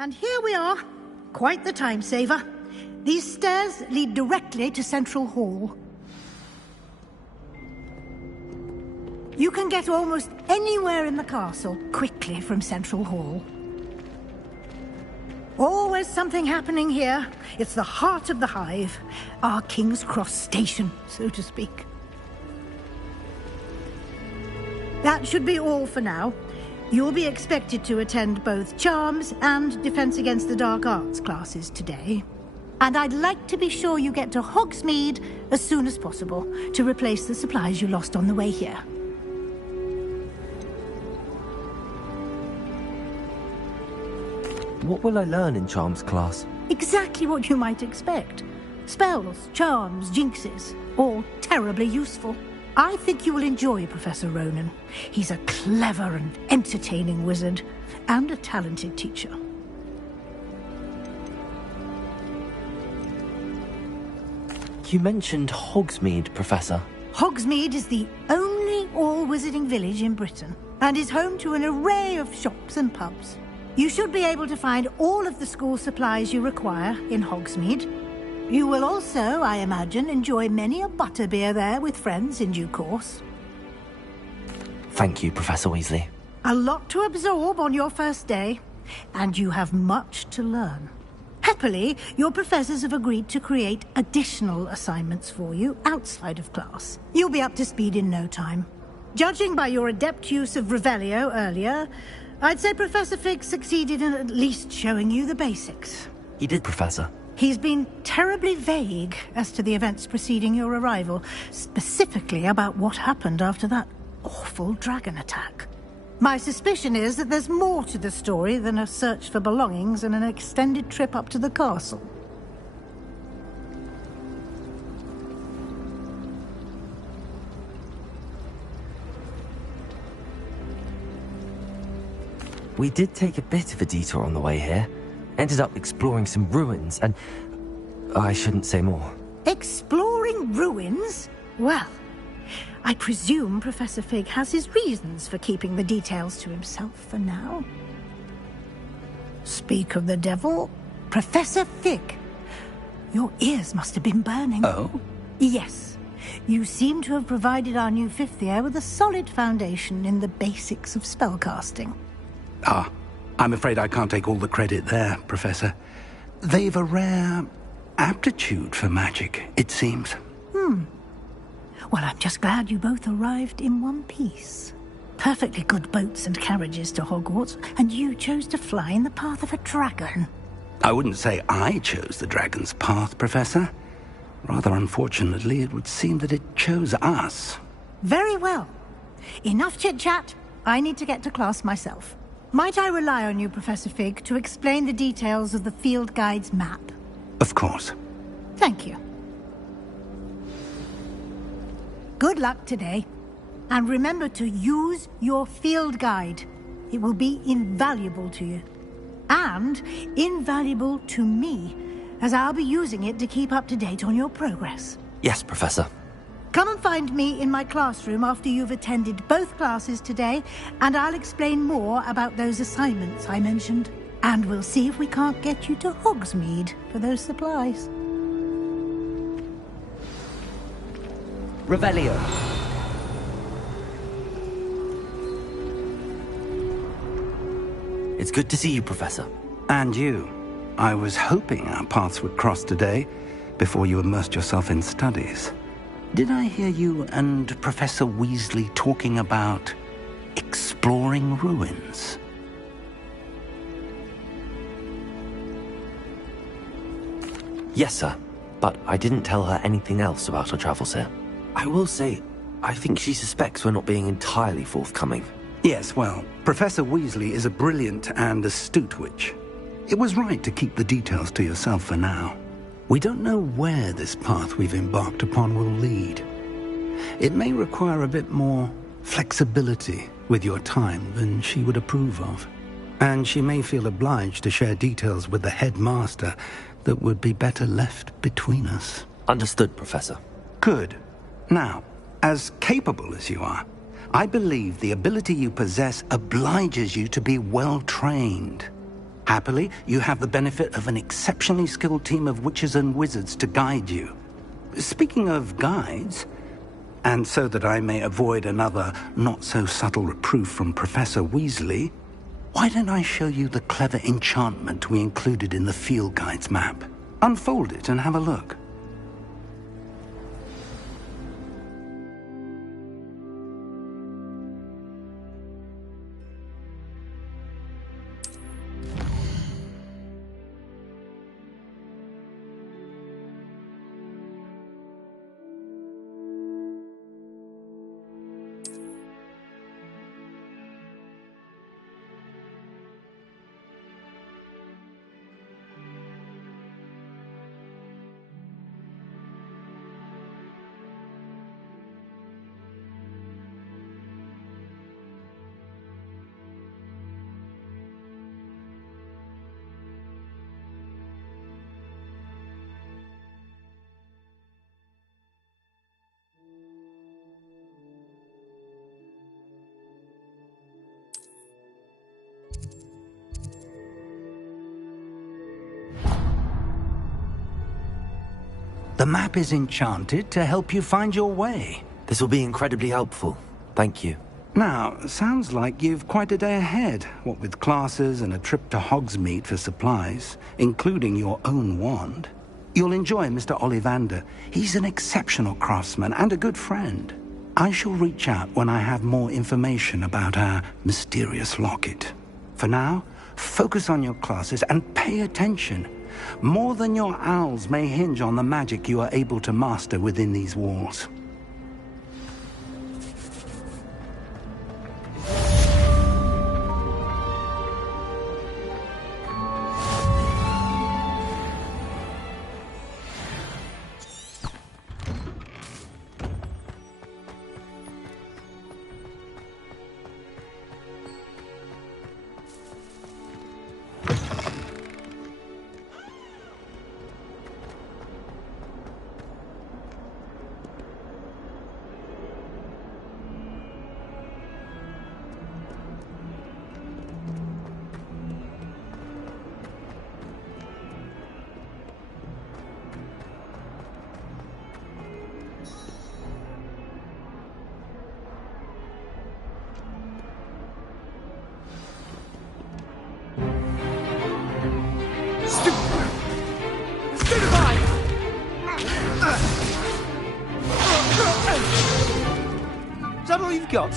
And here we are. Quite the time saver. These stairs lead directly to Central Hall. You can get almost anywhere in the castle quickly from Central Hall. Always something happening here. It's the heart of the hive. Our King's Cross station, so to speak. That should be all for now. You'll be expected to attend both Charms and Defense Against the Dark Arts classes today. And I'd like to be sure you get to Hogsmeade as soon as possible to replace the supplies you lost on the way here. What will I learn in Charms class? Exactly what you might expect. Spells, charms, jinxes, all terribly useful. I think you will enjoy Professor Ronan. He's a clever and entertaining wizard, and a talented teacher. You mentioned Hogsmeade, Professor. Hogsmeade is the only all-wizarding village in Britain, and is home to an array of shops and pubs. You should be able to find all of the school supplies you require in Hogsmeade. You will also, I imagine, enjoy many a butterbeer there with friends in due course. Thank you, Professor Weasley. A lot to absorb on your first day, and you have much to learn. Happily, your professors have agreed to create additional assignments for you outside of class. You'll be up to speed in no time. Judging by your adept use of Revelio earlier, I'd say Professor Fig succeeded in at least showing you the basics. He did, Professor. He's been terribly vague as to the events preceding your arrival, specifically about what happened after that awful dragon attack. My suspicion is that there's more to the story than a search for belongings and an extended trip up to the castle. We did take a bit of a detour on the way here. Ended up exploring some ruins, and I shouldn't say more. Exploring ruins? Well, I presume Professor Fig has his reasons for keeping the details to himself for now. Speak of the devil, Professor Fig. Your ears must have been burning. Oh? Yes. You seem to have provided our new fifth year with a solid foundation in the basics of spellcasting. Ah, I'm afraid I can't take all the credit there, Professor. They've a rare aptitude for magic, it seems. Well, I'm just glad you both arrived in one piece. Perfectly good boats and carriages to Hogwarts, and you chose to fly in the path of a dragon. I wouldn't say I chose the dragon's path, Professor. Rather unfortunately, it would seem that it chose us. Very well. Enough chit-chat. I need to get to class myself. Might I rely on you, Professor Fig, to explain the details of the field guide's map? Of course. Thank you. Good luck today. And remember to use your field guide. It will be invaluable to you. And invaluable to me, as I'll be using it to keep up to date on your progress. Yes, Professor. Come and find me in my classroom after you've attended both classes today, and I'll explain more about those assignments I mentioned. And we'll see if we can't get you to Hogsmeade for those supplies. Revelio. It's good to see you, Professor. And you. I was hoping our paths would cross today, before you immersed yourself in studies. Did I hear you and Professor Weasley talking about exploring ruins? Yes, sir. But I didn't tell her anything else about our travels here. I will say, I think she suspects we're not being entirely forthcoming. Yes, well, Professor Weasley is a brilliant and astute witch. It was right to keep the details to yourself for now. We don't know where this path we've embarked upon will lead. It may require a bit more flexibility with your time than she would approve of. And she may feel obliged to share details with the headmaster that would be better left between us. Understood, Professor. Good. Now, as capable as you are, I believe the ability you possess obliges you to be well trained. Happily, you have the benefit of an exceptionally skilled team of witches and wizards to guide you. Speaking of guides, and so that I may avoid another not-so-subtle reproof from Professor Weasley, why don't I show you the clever enchantment we included in the field guide's map? Unfold it and have a look. The map is enchanted to help you find your way. This will be incredibly helpful. Thank you. Now, sounds like you've quite a day ahead, what with classes and a trip to Hogsmeade for supplies, including your own wand. You'll enjoy Mr. Ollivander. He's an exceptional craftsman and a good friend. I shall reach out when I have more information about our mysterious locket. For now, focus on your classes and pay attention. More than your owls may hinge on the magic you are able to master within these walls. Is that all you've got?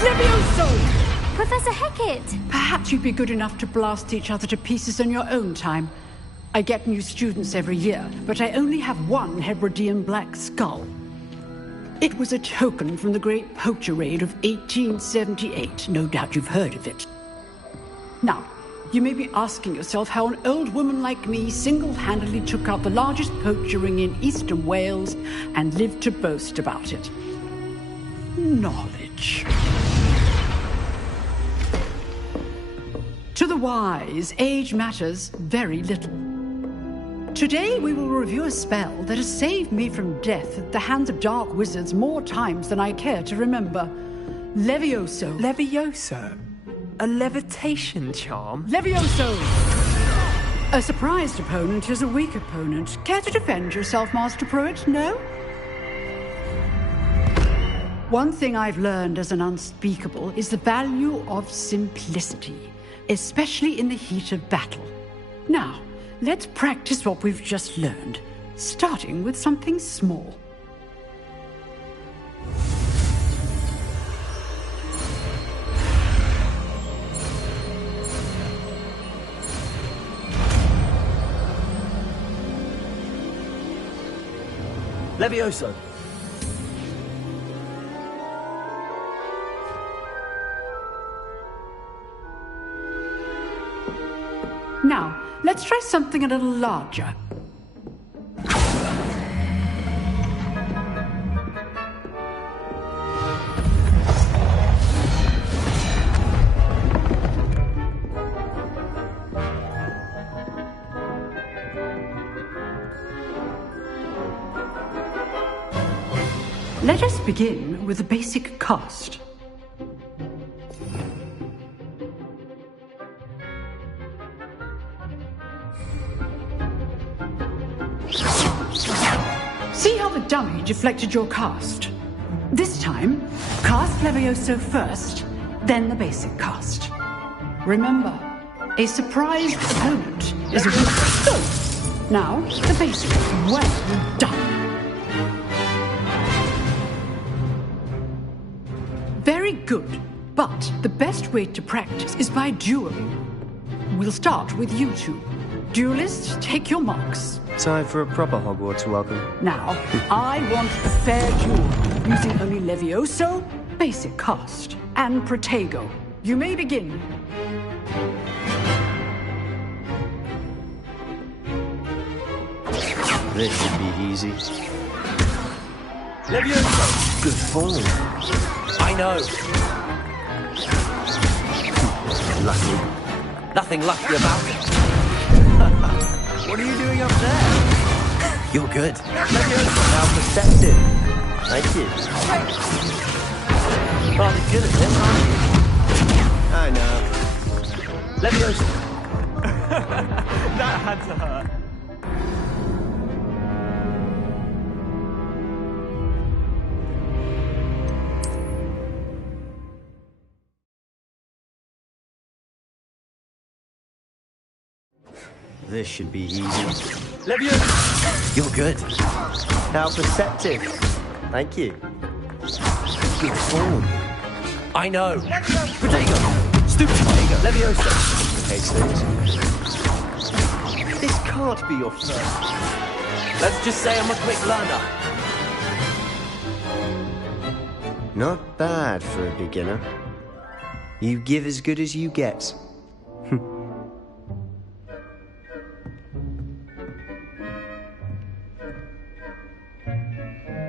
Levioso! Professor Hecat! Perhaps you'd be good enough to blast each other to pieces in your own time. I get new students every year, but I only have one Hebridean black skull. It was a token from the Great Poacher Raid of 1878. No doubt you've heard of it. Now, you may be asking yourself how an old woman like me single-handedly took out the largest poacher ring in eastern Wales and lived to boast about it. Knowledge. To the wise, age matters very little. Today we will review a spell that has saved me from death at the hands of dark wizards more times than I care to remember. Levioso. Levioso? A levitation charm? Levioso! A surprised opponent is a weak opponent. Care to defend yourself, Master Pruitt? No? One thing I've learned as an unspeakable is the value of simplicity, especially in the heat of battle. Now, let's practice what we've just learned, starting with something small. Levioso. Now, let's try something a little larger. Let us begin with the basic cast. See how the dummy deflected your cast? This time, cast Levioso first, then the basic cast. Remember, a surprised opponent is a weak foe. Now, the basic. Well done. Very good, but the best way to practice is by dueling. We'll start with you two. Duelists, take your marks. Time for a proper Hogwarts welcome. Now, I want a fair duel, using only Levioso, basic cast, and Protego. You may begin. This should be easy. Levioso! Good form. I know. Lucky. Nothing lucky about it. What are you doing up there? You're good. Levioso. Now perceptive. Thank you. Rather good at this, aren't you? I know. Levioso. That had to hurt. This should be easy. Levioso. You're good. How perceptive. Thank you. Good form. I know. Protego. Stupid Protego. Levioso. Hastings. This can't be your first. Let's just say I'm a quick learner. Not bad for a beginner. You give as good as you get.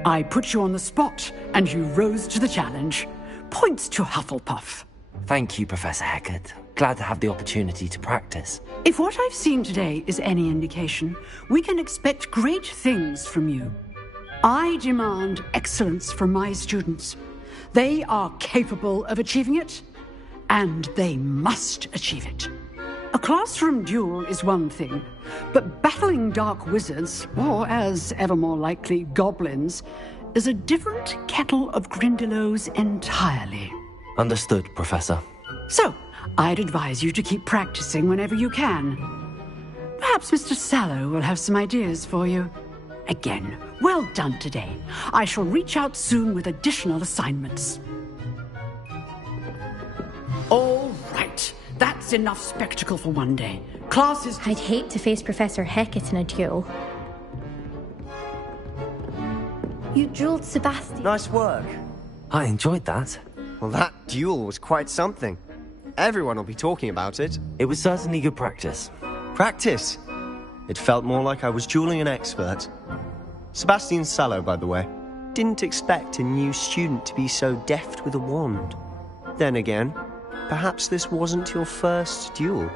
I put you on the spot, and you rose to the challenge. Points to Hufflepuff. Thank you, Professor Hecat. Glad to have the opportunity to practice. If what I've seen today is any indication, we can expect great things from you. I demand excellence from my students. They are capable of achieving it, and they must achieve it. A classroom duel is one thing, but battling dark wizards, or as ever more likely, goblins, is a different kettle of Grindylows entirely. Understood, Professor. So, I'd advise you to keep practicing whenever you can. Perhaps Mr. Sallow will have some ideas for you. Again, well done today. I shall reach out soon with additional assignments. All right. That's enough spectacle for one day. Classes... I'd hate to face Professor Hecat in a duel. You dueled Sebastian. Nice work. I enjoyed that. Well, that duel was quite something. Everyone will be talking about it. It was certainly good practice. Practice? It felt more like I was dueling an expert. Sebastian Sallow, by the way. Didn't expect a new student to be so deft with a wand. Then again, perhaps this wasn't your first duel.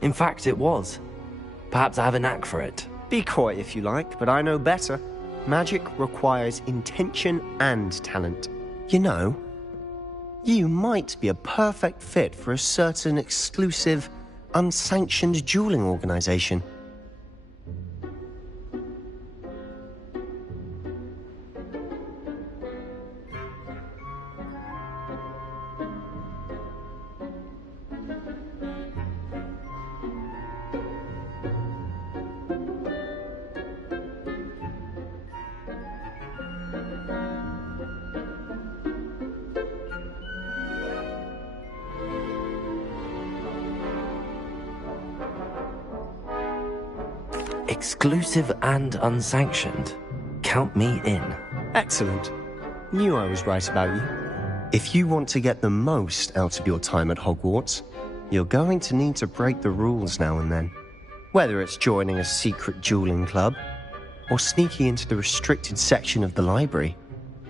In fact, it was. Perhaps I have a knack for it. Be coy if you like, but I know better. Magic requires intention and talent. You know, you might be a perfect fit for a certain exclusive, unsanctioned dueling organization. Exclusive and unsanctioned. Count me in. Excellent. Knew I was right about you. If you want to get the most out of your time at Hogwarts, you're going to need to break the rules now and then. Whether it's joining a secret dueling club, or sneaking into the restricted section of the library,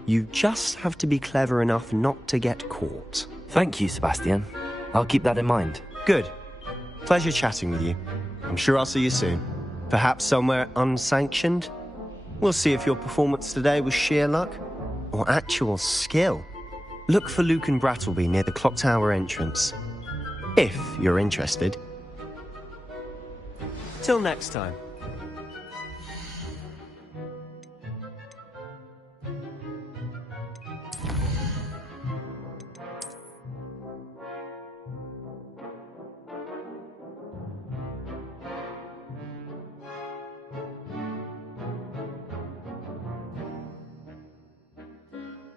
you just have to be clever enough not to get caught. Thank you, Sebastian. I'll keep that in mind. Good. Pleasure chatting with you. I'm sure I'll see you soon. Perhaps somewhere unsanctioned? We'll see if your performance today was sheer luck or actual skill. Look for Luke and Brattleby near the clock tower entrance. If you're interested. Till next time.